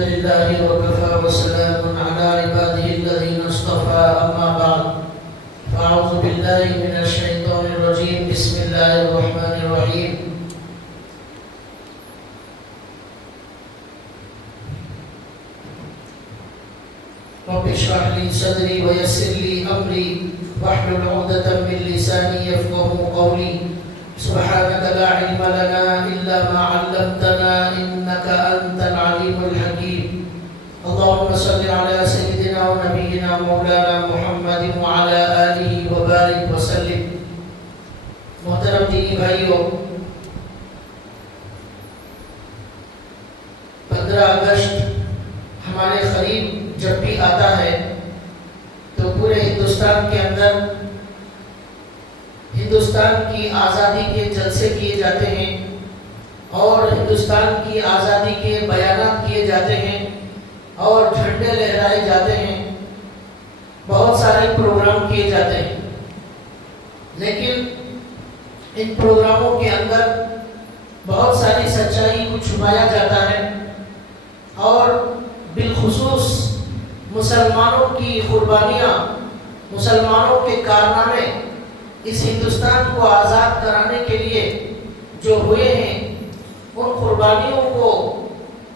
لله وكفى وسلام على عباده الذين اصطفى أما بعد فأعوذ بالله من الشيطان الرجيم بسم الله الرحمن الرحيم رب اشرح لي صدري ويسر لي أمري واحلل عقدة من لساني يفقهوا قولي سبحانك لا علم لنا إلا ما علمتنا إنك أنت العليم الحكيم اللهم صل على سيدنا ونبينا مولانا محمد وعلى آله وبارك وسلم. محترم دینی بھائیوں، 15 اگست ہمارے قریب جب بھی آتا ہے تو پورے ہندوستان کے اندر ہندوستان کی آزادی کے جلسے کیے جاتے ہیں اور ہندوستان کی آزادی کے بیانات کیے جاتے ہیں اور جھنڈے لہرائے جاتے ہیں، بہت سارے پروگرام کیے جاتے ہیں، لیکن ان پروگراموں کے اندر بہت ساری سچائی کو چھپایا جاتا ہے اور بالخصوص مسلمانوں کی قربانیاں، مسلمانوں کے کارنامے اس ہندوستان کو آزاد کرانے کے لیے جو ہوئے ہیں ان قربانیوں کو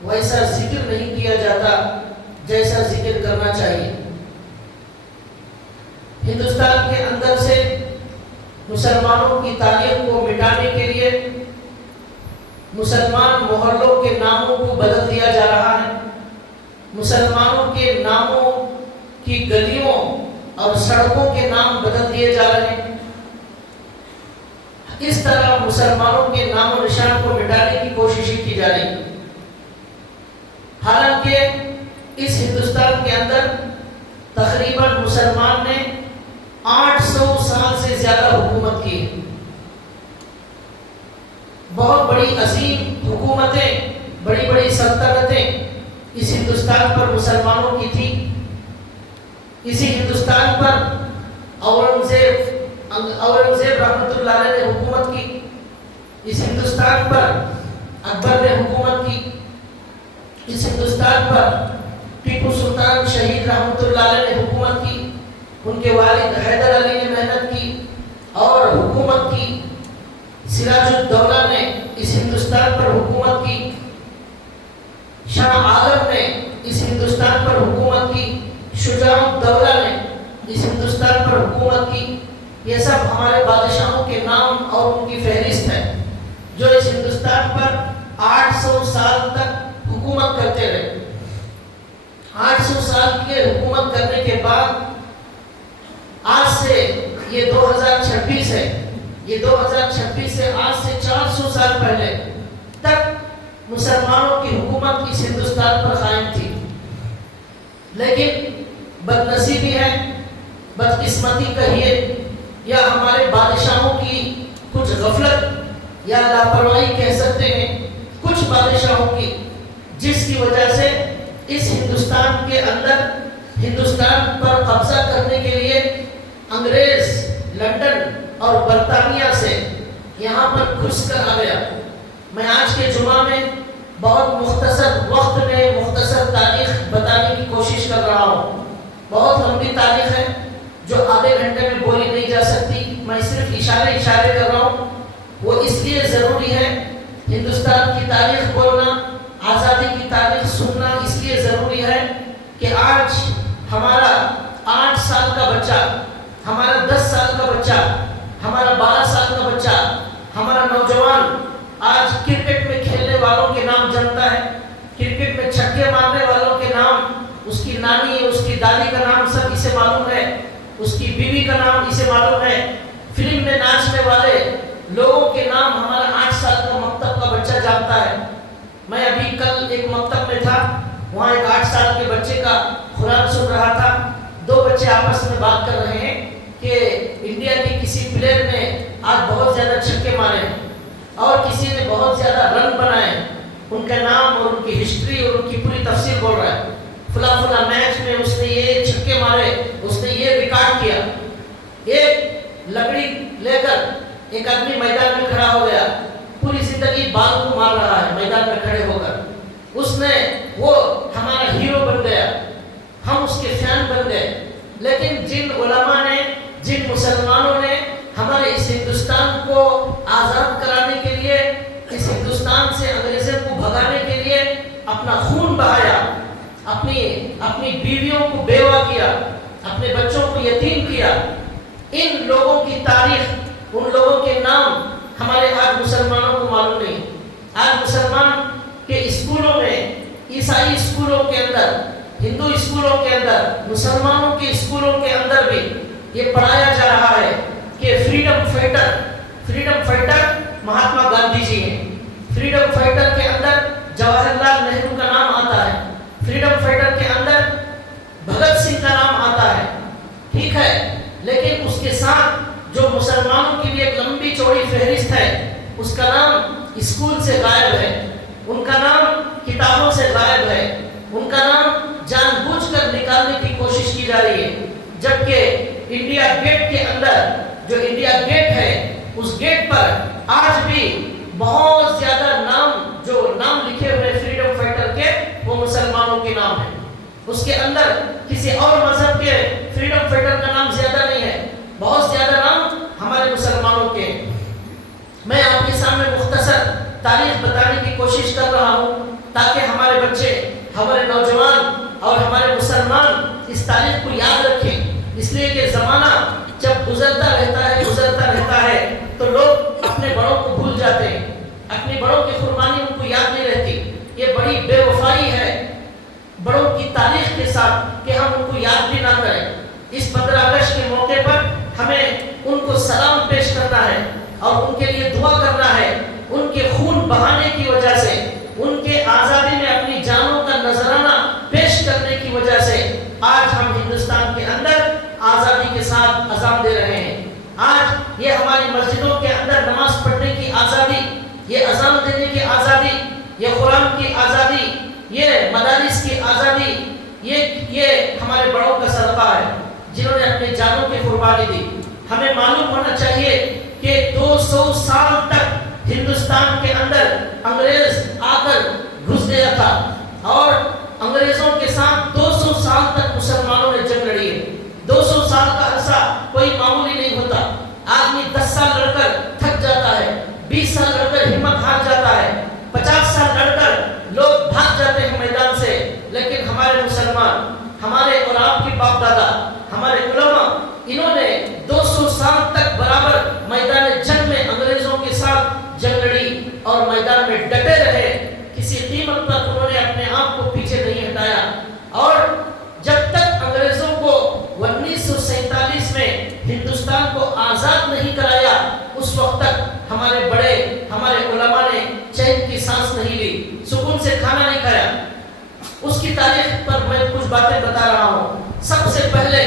ویسا ذکر نہیں کیا جاتا جیسا ذکر کرنا چاہیے. ہندوستان کے اندر سے مسلمانوں کی تاریخ کو مٹانے کے لیے مسلمان محلوں کے ناموں کو بدل دیا جا رہا ہے، مسلمانوں کے ناموں کی گلیوں اور سڑکوں کے نام بدل دیے جا رہے ہیں. اس طرح مسلمانوں کے نام و نشان کو مٹانے کی کوششیں کی جا رہی ہیں، حالانکہ اس ہندوستان کے اندر تقریباً مسلمان نے 800 سال سے زیادہ حکومت کی ہے. بہت بڑی عظیم حکومتیں، بڑی بڑی سلطنتیں اس ہندوستان پر مسلمانوں کی تھی. اسی ہندوستان پر اورنگزیب رحمۃ اللہ علیہ نے حکومت کی، اس ہندوستان پر اکبر نے حکومت کی، اس ہندوستان پر ٹیپو سلطان شہید رحمۃ اللہ علیہ نے حکومت کی، ان کے والد حیدر علی نے محنت کی اور حکومت کی. سراج الدولہ نے اس ہندوستان پر حکومت کی، شاہ عالم نے اس ہندوستان پر حکومت کی، شجاع الدولہ نے اس ہندوستان پر حکومت کی. یہ سب ہمارے بادشاہوں کے نام اور ان کی فہرست ہے جو اس ہندوستان پر 800 سال تک حکومت کرتے رہے. 800 سال کے حکومت کرنے کے بعد آج سے یہ 2026 ہے، یہ 2026 سے آج سے 400 سال پہلے تک مسلمانوں کی حکومت اس ہندوستان پر قائم تھی. لیکن بدنصیبی ہے، بدقسمتی کہیے یا ہمارے بادشاہوں کی کچھ غفلت یا لاپرواہی کہہ سکتے ہیں، کچھ بادشاہوں کی، جس کی وجہ سے اس ہندوستان کے اندر ہندوستان پر قبضہ کرنے کے لیے انگریز لندن اور برطانیہ سے یہاں پر گھس کر آ گیا. میں آج کے جمعہ میں بہت مختصر وقت میں مختصر تاریخ بتانے کی کوشش کر رہا ہوں. بہت لمبی تاریخ ہے جو آدھے گھنٹے میں بولی نہیں جا سکتی، میں صرف اشارے کر رہا ہوں. وہ اس لیے ضروری ہے، ہندوستان کی تاریخ بولنا، آزادی کی تاریخ سننا اس لیے ضروری ہے کہ آج ہمارا 8 سال کا بچہ، ہمارا 10 سال کا بچہ، ہمارا 12 سال کا بچہ، ہمارا نوجوان آج کرکٹ میں کھیلنے والوں کے نام جانتا ہے، کرکٹ میں چھکے مارنے والوں کے نام، اس کی نانی، اس کی دادی کا نام سب اسے معلوم ہے، اس کی بیوی کا نام اسے معلوم ہے. فلم میں ناچنے والے لوگوں کے نام ہمارا 8 سال کا مکتب کا بچہ جانتا ہے. میں ابھی کل ایک مکتب میں تھا، وہاں ایک 8 سال کے بچے کا قرآن سن رہا تھا. 2 بچے آپس میں بات کر رہے ہیں کہ انڈیا کے کسی پلیئر نے آج بہت زیادہ چھکے مارے ہیں اور کسی نے بہت زیادہ رن بنائے ہیں. ان کا نام اور ان کی ہسٹری اور ان کی پوری تفصیل بول رہا ہے. فلاں میچ میں اس نے یہ چھکے مارے، اس نے یہ ریکارڈ کیا. ایک لکڑی لے کر ایک آدمی میدان میں کھڑا ہو گیا، پوری زندگی بال کو مار رہا ہے میدان میں کھڑے ہو کر. اس نے وہ ہمارا ہیرو بن گیا, ہم اس کے فین بن گئے. لیکن جن علماء نے, جن مسلمانوں نے ہمارے اس ہندوستان کو آزاد کرانے کے لیے, اس ہندوستان سے انگریزوں کو بھگانے کے لیے اپنا خون بہایا, اپنی بیویوں کو بیوہ کیا, اپنے بچوں کو یتیم کیا, ان لوگوں کی تاریخ, ان لوگوں کے نام ہمارے آج مسلمانوں کو معلوم نہیں. آج مسلمان کے اسکولوں میں, عیسائی اسکولوں کے اندر, ہندو اسکولوں کے اندر, مسلمانوں کے اسکولوں کے اندر بھی یہ پڑھایا جا رہا ہے کہ فریڈم فائٹر مہاتما گاندھی جی ہیں. فریڈم فائٹر کے اندر جواہر لال نہرو کا نام آتا ہے, فریڈم فائٹر کے اندر بھگت سنگھ کا نام آتا ہے. ٹھیک ہے, لیکن اس کے ساتھ جو مسلمانوں کے لیے ایک لمبی چوڑی فہرست ہے, اس کا نام اسکول سے غائب ہے, ان کا نام کتابوں سے غائب ہے, ان کا نام جان بوجھ کر نکالنے کی کوشش کی جا رہی ہے. جبکہ انڈیا گیٹ کے اندر, جو انڈیا گیٹ ہے, اس گیٹ پر آج بھی بہت زیادہ جو نام لکھے ہوئے فریڈم فائٹر کے, وہ مسلمانوں کے نام ہیں. اس کے اندر کسی اور مذہب کے فریڈم فائٹر کا نام زیادہ نہیں ہے, بہت زیادہ نام ہمارے مسلمانوں کے. میں آپ کے سامنے مختصر تاریخ بتانے کی کوشش کر رہا ہوں تاکہ ہمارے بچے, ہمارے نوجوان اور ہمارے مسلمان اس تاریخ کو یاد رکھیں. اس لیے کہ زمانہ جب گزرتا رہتا ہے تو لوگ اپنے بڑوں کو بھول جاتے ہیں, اپنی بڑوں کی قربانی ان کو یاد نہیں رہتی. یہ بڑی بے وفائی ہے بڑوں کی تاریخ کے ساتھ کہ ہم ان کو یاد بھی نہ کریں. اس 15 اگست کے موقع پر ہمیں ان کو سلام پیش کرنا ہے اور ان کے لیے دعا کرنا ہے. ان کے خون بہانے کی وجہ سے, ان کے آزادی میں اپنی جانوں کا نذرانہ پیش کرنے کی وجہ سے آج ہم ہندوستان کے اندر آزادی کے ساتھ اذان دے رہے ہیں. آج یہ ہماری مسجدوں کے اندر نماز پڑھنے کی آزادی, یہ اذان دینے کی آزادی, یہ قرآن کی آزادی, یہ مدارس کی آزادی, یہ ہمارے بڑوں کا صدقہ ہے جنہوں نے اپنی جانوں کی قربانی دی. ہمیں معلوم ہونا چاہیے کہ 200 سال تک ہندوستان کے اندر انگریز آ کر گھس گیا تھا اور انگریزوں کے ساتھ 200 سال تک مسلمانوں نے جنگ لڑی ہے. 200 سال کا عرصہ کوئی معمولی نہیں ہوتا. آدمی 10 سال لڑ کر تھک جاتا ہے, 20 سال لڑ کر ہمت ہار جاتا ہے, 50 سال لڑ کر لوگ بھاگ جاتے ہیں میدان سے. لیکن ہمارے مسلمان, ہمارے اور آپ کے باپ دادا, ہمارے علماء, انہوں نے 200 سال تک برابر میدان جنگ میں انگریزوں کے ساتھ جنگ لڑی اور میدان میں ڈٹے رہے. کسی قیمت پر انہوں نے اپنے آپ کو پیچھے نہیں ہٹایا. اور جب تک انگریزوں کو 1947 میں ہندوستان کو آزاد نہیں کرایا, اس وقت تک ہمارے بڑے, ہمارے علماء نے چین کی سانس نہیں لی, سکون سے کھانا نہیں کھایا. اس کی تاریخ پر میں کچھ باتیں بتا رہا ہوں. سب سے پہلے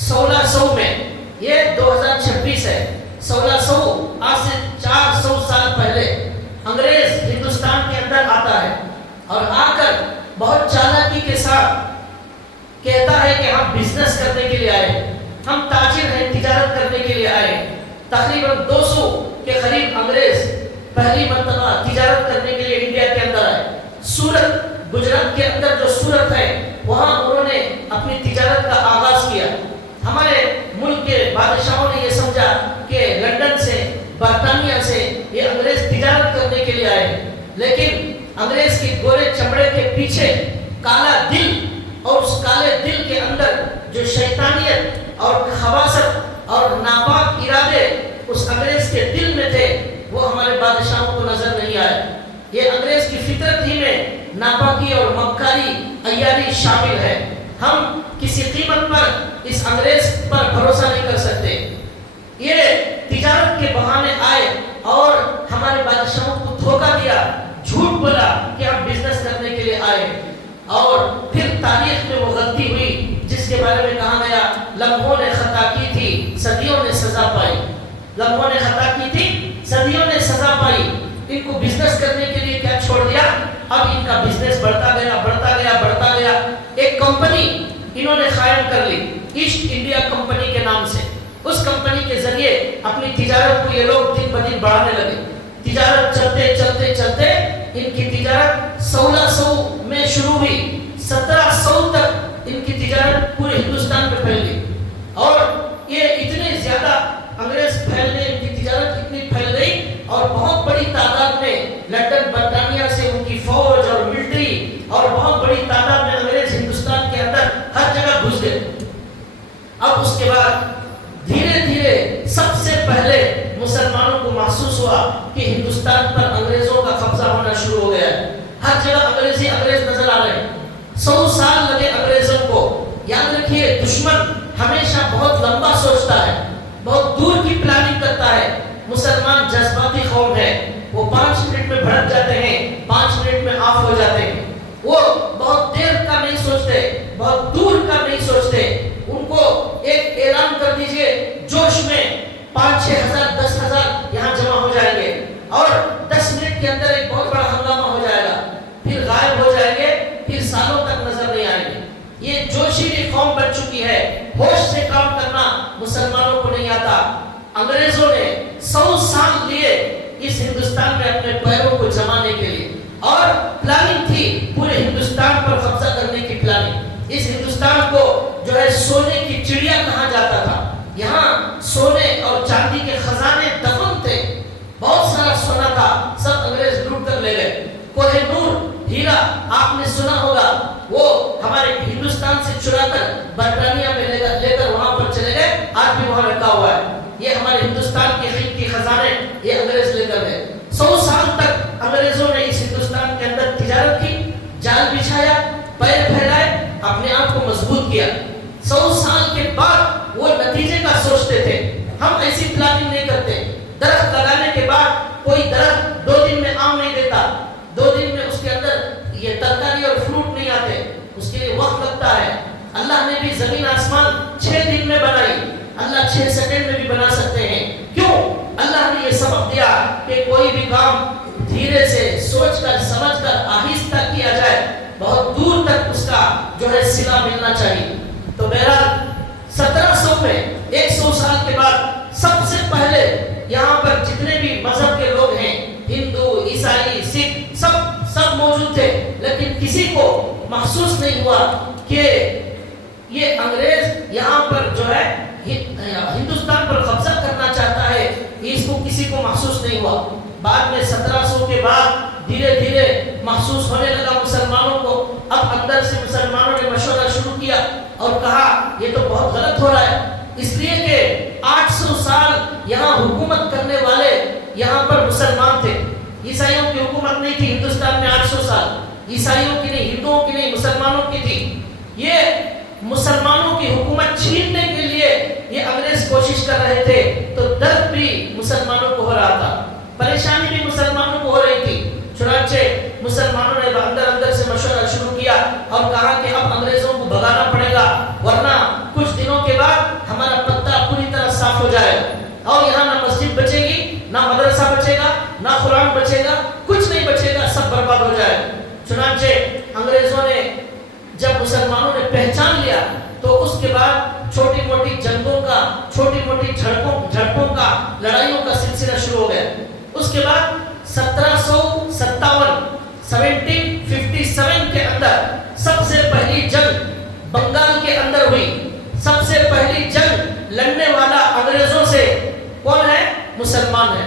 1600 میں, یہ 2026 ہے, 1600 آج سے 400 سال پہلے انگریز ہندوستان کے اندر آتا ہے اور آ کر بہت چالاکی کے ساتھ کہتا ہے کہ ہم بزنس کرنے کے لیے آئے, ہم تاجر ہیں, تجارت کرنے کے لیے آئے. تقریباً 200 کے قریب انگریز پہلی مرتبہ تجارت کرنے کے لیے انڈیا کے اندر آئے. سورت, گجرات کے اندر جو سورت ہے, وہاں انہوں نے اپنی تجارت کا آغاز کیا. ہمارے ملک کے بادشاہوں نے یہ سمجھا کہ لندن سے, برطانیہ سے یہ انگریز تجارت کرنے کے لیے آئے, لیکن انگریز کے گورے چمڑے کے پیچھے کالا دل, اور اس کالے دل کے اندر جو شیطانیت اور خباثت اور ناپاک ارادے اس انگریز کے دل میں تھے, وہ ہمارے بادشاہوں کو نظر نہیں آئے. یہ انگریز کی فطرت ہی میں ناپاکی اور مکاری, عیاری شامل ہے. ہم کسی قیمت پر اس انگریز پر بھروسہ نہیں کر سکتے. یہ تجارت کے بہانے آئے اور ہمارے بادشاہوں کو دھوکہ دیا, جھوٹ بولا کہ ہم بزنس کرنے کے لیے آئے. اور پھر تاریخ میں وہ غلطی ہوئی جس کے بارے میں کہا گیا لمحوں نے خطا کی تھی, صدیوں نے سزا پائی. لمحوں نے خطا کی تھی, صدیوں نے سزا پائی. ان کو بزنس کرنے کے لیے کیا چھوڑ دیا, اب ان کا بزنس بڑھتا گیا. ایک کمپنی انہوں نے قائم کر لی ایسٹ انڈیا کمپنی کے نام سے. اس کمپنی کے ذریعے اپنی تجارت کو یہ لوگ دن بدن بڑھانے لگے. تجارت چلتے ان کی تجارت 1600 میں شروع ہوئی 1700 تک ان کی تجارت پورے ہندوستان میں پھیل گئی، اور یہ اتنے زیادہ انگریز پھیلنے، ان کی تجارت اتنی پھیل گئی اور بہت بڑی تعداد میں لندن برطانیہ سے ان کی فوج اور ملٹری اور بہت بڑی تعداد میں انگریز ہندوستان کے اندر ہر جگہ گھس گئے۔ اب اس کے بعد دھیرے دھیرے سب سے پہلے مسلمانوں کو محسوس ہوا کہ ہندوستان پر انگریزوں کا قبضہ ہونا شروع ہو گیا ہے، ہر جگہ انگریز نظر آ رہے ہیں۔ 100 سال لگے انگریزوں کو۔ یاد رکھیے، دشمن ہمیشہ بہت لمبا سوچتا ہے، بہت دور کی پلاننگ کرتا ہے۔ مسلمان جذباتی قوم ہے، وہ 5 منٹ میں بھڑک جاتے ہیں، 5 منٹ میں آف ہو جاتے ہیں۔ وہ بہت دیر کا نہیں سوچتے، بہت دور کا نہیں سوچتے۔ ان کو ایک اعلان کر دیجئے، جوش میں 5-6 ہزار 10 ہزار یہاں جمع ہو جائیں گے اور 10 منٹ کے اندر ایک بہت بڑا ہنگامہ ہو جائے گا، پھر غائب ہو جائیں گے، پھر سالوں تک نظر نہیں آئیں گے۔ یہ جوشیلی قوم بن چکی ہے، ہوش سے کام کرنا مسلمانوں کو نہیں آتا۔ انگریزوں نے 100 سال لیے اس ہندوستان میں اپنے پیروں کو جمانے کے لیے، اور پلاننگ تھی پورے ہندوستان پر قبضہ کرنے کی پلاننگ۔ اس ہندوستان کو جو ہے سونے کی چڑیا کہا جاتا تھا، یہاں سونے اور چاندی کے خزانے دفن تھے، بہت سارا سونا تھا، سب انگریز لوٹ کر لے گئے۔ کوہ نور ہیرا آپ نے سنا ہوگا، وہ ہمارے ہندوستان سے چرا کر برطانیہ میں لے کر وہاں پر چلے گئے، آج بھی وہاں رکھا ہوا ہے۔ یہ ہمارے ہندوستان کے قیمتی خزانے یہ انگریز لے کر گئے۔ 100 سال تک انگریزوں نے اس ہندوستان کے اندر تجارت کی، جال بچھایا، پیر پھیلائے، اپنے آپ کو مضبوط کیا۔ 100 سال کے بعد وہ نتیجے کا سوچتے تھے۔ ہم ایسی پلاننگ نہیں کرتے۔ درخت لگانے کے بعد کوئی درخت 2 دن میں آم نہیں دیتا، 2 دن میں اس کے اندر یہ ترکاری اور فروٹ نہیں آتے، اس کے لیے وقت لگتا ہے۔ اللہ نے بھی زمین آسمان 6 دن میں بنائی، اللہ 6 سیکنڈ میں بھی بنا سکتے ہیں۔ کیوں؟ اللہ نے یہ سبق دیا کہ کوئی بھی کام دھیرے سے سوچ کر سمجھ کر آہستہ کیا جائے، بہت دور تک اس کا جو ہے صلہ ملنا چاہیے۔ تو بہرحال 1700 میں 100 سال کے بعد سب سے پہلے یہاں پر جتنے بھی مذہب کے لوگ ہیں، ہندو، عیسائی، سکھ، سب موجود تھے، لیکن کسی کو محسوس نہیں ہوا کہ یہ انگریز یہاں پر جو ہے ہندوستان پر قبضہ کرنا چاہتا ہے، اس کو کسی کو محسوس نہیں ہوا۔ بعد میں 1700 کے بعد دھیرے دھیرے محسوس ہونے لگا مسلمانوں کو۔ اب اندر سے مسلمانوں نے مشورہ شروع کیا اور کہا یہ تو بہت غلط ہو رہا ہے، اس لیے کہ 800 سال یہاں حکومت کرنے والے یہاں پر مسلمان تھے۔ عیسائیوں کی حکومت نہیں تھی ہندوستان میں 800 سال، عیسائیوں کی نہیں، ہندوؤں کی نہیں، مسلمانوں کی تھی۔ یہ مسلمانوں کی حکومت چھیننے کے لیے یہ انگریز کوشش کر رہے تھے، تو درد بھی مسلمانوں کو ہو رہا تھا، پریشانی بھی مسلمانوں کو ہو رہی تھی۔ چنانچہ مسلمانوں نے اندر سے مشورہ شروع کیا اور کہا کہ اب انگریزوں کو بھگانا پڑے گا، ورنہ کچھ دنوں کے بعد ہمارا پتہ پوری طرح صاف ہو جائے اور یہاں نہ مسجد بچے گی، نہ مدرسہ بچے گا، نہ قرآن بچے گا، کچھ نہیں بچے گا، سب برباد ہو جائے۔ چنانچہ انگریزوں نے جب مسلمانوں نے پہچان لیا تو اس کے بعد چھوٹی موٹی جنگوں کا، چھوٹی موٹی جھڑپوں کا، لڑائیوں کا سلسلہ شروع ہو گیا۔ اس کے بعد 1757 کے اندر سب سے پہلی جنگ بنگال کے اندر ہوئی۔ سب سے پہلی جنگ لڑنے والا انگریزوں سے کون ہے؟ مسلمان ہے۔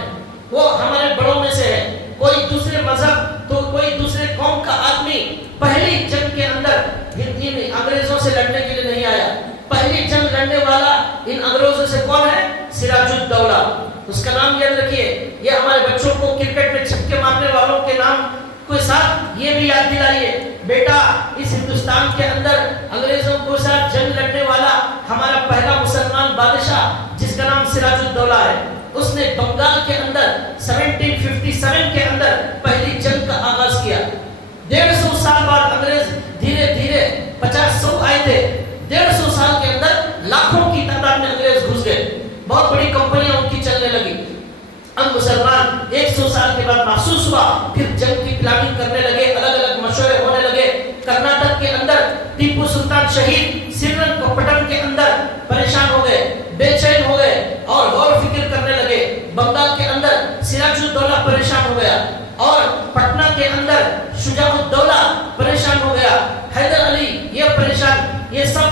وہ ہمارے بڑوں میں سے ہے، کوئی دوسرے مذہب تو کوئی دوسرے قوم کا آدمی پہلی جنگ کے اندر ان انگریزوں سے لڑنے کے لیے نہیں آیا۔ پہلی جنگ لڑنے والا ان انگریزوں سے کون ہے؟ سراج الدولہ۔ اس کا نام یاد رکھیے، یہ ہمارے بچوں کو کرکٹ میں چھکے مارنے والوں کے نام کے ساتھ یہ بھی یاد دلائیے، بیٹا اس ہندوستان کے اندر انگریزوں کے ساتھ جنگ لڑنے والا ہمارا پہلا مسلمان بادشاہ جس کا نام سراج الدولہ ہے، اس نے بنگال کے اندر 1757 کے اندر پہلی جنگ کا آغاز کیا۔ 150 سال بعد انگریز دھیرے دھیرے 50-100 آئے تھے، 150 سال کے اندر لاکھوں کی تعداد میں انگریز گھس گئے، بہت بڑی کمپنیاں ان کی چلنے لگی۔ اب مسلمان 100 سال کے بعد محسوس ہوا، پھر جنگ کی پلاننگ کرنے لگے، الگ الگ مشورے ہونے لگے۔ کرناٹک کے اندر ٹیپو سلطان شہید سرن پٹن کے اندر پریشان ہو گئے، بے چین ہو گئے اور غور و فکر کرنے لگے۔ بنگال کے اندر سراج الدولہ پریشان ہو گیا اور پٹنہ کے اندر شجاع الدولہ پریشان ہو گیا۔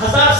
1000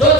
2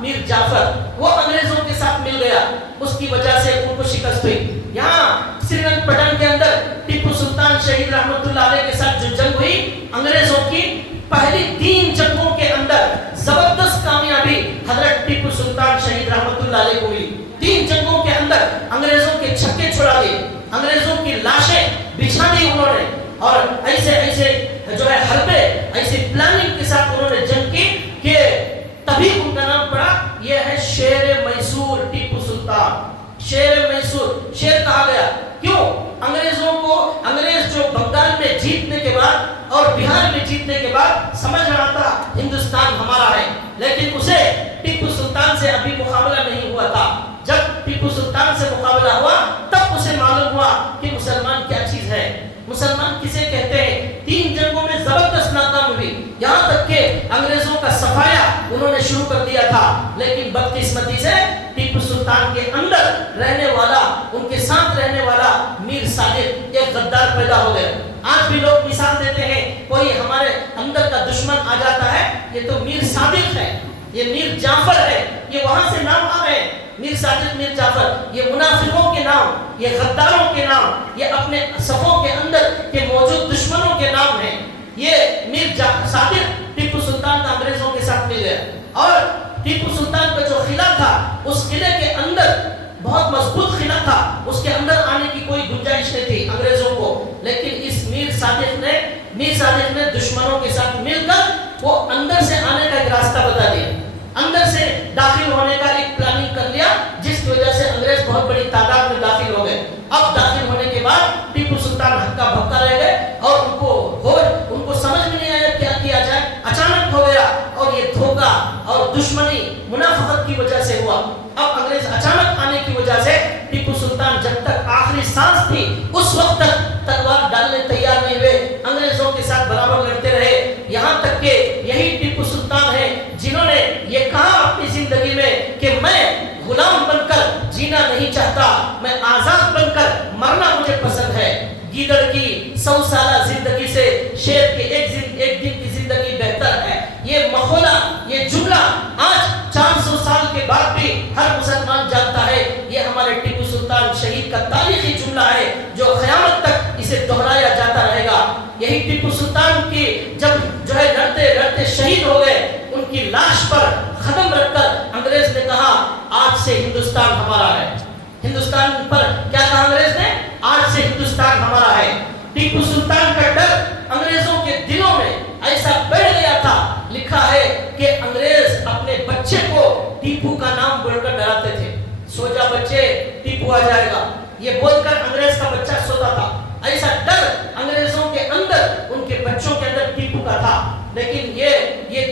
میر جعفر، وہ انگریزوں کے ساتھ مل گیا، اس کی وجہ سے ان کو شکست ہوئی۔ یہاں سرینگر پٹن کے اندر ٹیپو سلطان شہید رحمت اللہ علیہ کے ساتھ جو جنگ ہوئی، انگریزوں کی پہلی 3 جنگوں کے اندر زبردست کامیابی حضرت ٹیپو سلطان شہید رحمت اللہ علیہ کو ملی۔ 3 جنگوں کے اندر انگریزوں کے چھکے چھڑا دیے، انگریزوں کی لاشیں بچھا دی انہوں نے، اور ایسے جو ہے حربے ایسے پلاننگ کے ساتھ انہوں نے جنگ کی کہ تبھی ان کا نام پڑا، یہ ہے شیر میسور ٹیپو سلطان۔ شیر میسور شیر کہا گیا کیوں؟ انگریز جو بنگال میں جیتنے کے بعد اور بہار میں جیتنے کے بعد سمجھ رہا تھا ہندوستان ہمارا ہے، لیکن اسے ٹیپو سلطان سے ابھی مقابلہ نہیں ہوا تھا۔ جب ٹیپو سلطان سے مقابلہ ہوا تب اسے معلوم ہوا کہ مسلمان کیا چیز ہے، مسلمان کسے کہتے ہیں۔ 3 جنگوں میں زبردست ناکام ہوئی، یہاں تک کہ انگریزوں کا صفایا انہوں نے شروع کر دیا تھا، لیکن بدقسمتی سے ٹیپو سلطان کے اندر رہنے والا، ان کے ساتھ رہنے والا میر صادق ایک غدار پیدا ہو گیا۔ آج بھی لوگ مثال دیتے ہیں، کوئی ہمارے اندر کا دشمن آ جاتا ہے، یہ تو میر صادق ہے، یہ میر جعفر ہے، یہ وہاں سے نام آ گئے، میر صادق میر جعفر، یہ منافقوں کے نام، یہ غداروں کے نام، یہ اپنے صفوں کے اندر کے موجود دشمنوں کے نام ہیں۔ یہ میر صادق ٹیپو سلطان کا انگریزوں کے ساتھ مل گیا، اور ٹیپو سلطان کا جو قلعہ تھا اس قلعے کے اندر بہت مضبوط قلعہ تھا، اس کے اندر آنے کی کوئی گنجائش نہیں تھی انگریزوں کو، لیکن اس میر صادق نے دشمنوں کے ساتھ مل کر وہ اندر سے آنے کا ایک راستہ بتا دیا، اندر سے داخل ہونے کا ایک پلاننگ کر لیا، جس کی وجہ سے انگریز بہت بڑی تعداد میں داخل ہو گئے۔ اب داخل ہونے کے بعد ٹیپو سلطان ہکا بھکا رہ گئے، اور ان کو سمجھ میں نہیں آیا کیا کیا جائے، اچانک ہو گیا، اور یہ دھوکہ اور دشمنی منافقت کی وجہ سے ہوا۔ اب انگریز اچانک آنے کی وجہ سے ٹیپو سلطان جب تک آخری سانس تھی اس وقت تک تلوار ڈالنے تیار نہیں ہوئے، انگریزوں کے ساتھ برابر لڑتے رہے، یہاں تک کہ یہی ٹیپو سلطان ہیں جنہوں نے یہ کہا اپنی زندگی میں کہ میں غلام بن کر جینا نہیں چاہتا، میں آزاد بن کر مرنا مجھے پسند ہے۔ گیدڑ کی 100 سالہ زندگی سے شیر کے ایک دن کی زندگی بہتر ہے، یہ مقولہ، یہ جملہ آج 400 سال کے بعد بھی ہر مسلمان جانتا ہے، یہ ہمارے ٹیپو سلطان شہید کا تاریخی جملہ ہے جو قیامت تک اسے دہرایا جاتا رہے گا۔ یہی ٹیپو سلطان کی جب جو ہے لڑتے لڑتے شہید ہو گئے، ان کی لاش پر قدم رکھ کر انگریز نے کہا آج سے ہندوستان ہمارا ہے۔ ہندوستان پر کیا کہا انگریز نے؟ آج سے ہندوستان ہمارا ہے۔ ٹیپو سلطان کا ڈر انگریزوں کے دلوں میں ایسا بیٹھ گیا تھا، لکھا ہے کہ انگریز اپنے بچے کو ٹیپو کا نام بول کر ڈراتے تھے، سو جا بچے ٹیپو آ جائے گا، یہ بول کر انگریز کا بچہ سوتا تھا۔ ایسا ڈر انگریزوں کے اندر، ان کے بچوں کے اندر ٹیپو کا تھا، لیکن یہ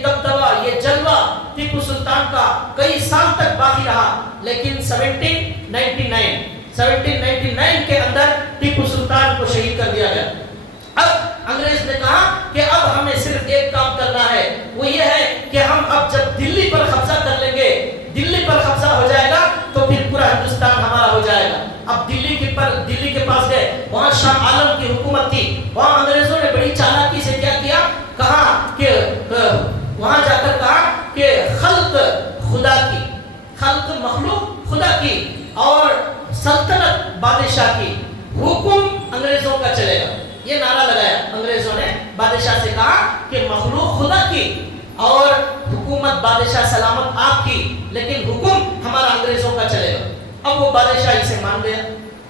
دبدبا، یہ جلوہ ٹیپو سلطان کا کئی سال تک باقی رہا، لیکن 1799 کے اندر ٹیپو سلطان کو شہید کر دیا گیا۔ اب انگریز نے کہا کہ اب ہمیں صرف ایک کام کرنا ہے، وہ یہ ہے کہ ہم اب جب دلی پر قبضہ کر لیں گے، دلی پر قبضہ ہو جائے گا تو پھر پورا ہندوستان ہمارا ہو جائے گا۔ اب دلی کے پاس گئے، وہاں شاہ عالم کی حکومت تھی، وہاں انگریزوں نے بڑی چالاکی سے کیا کیا، کہا کہ وہاں جا کر کہا کہ خلق خدا کی، خلق مخلوق خدا کی، اور سلطنت بادشاہ کی، حکم انگریزوں کا چلے گا، یہ نعرہ لگایا انگریزوں نے۔ بادشاہ سے کہا کہ مخلوق خدا کی اور حکومت بادشاہ سلامت آپ کی، لیکن حکم ہمارا انگریزوں کا چلے گا۔ اب وہ بادشاہ اسے مان گیا۔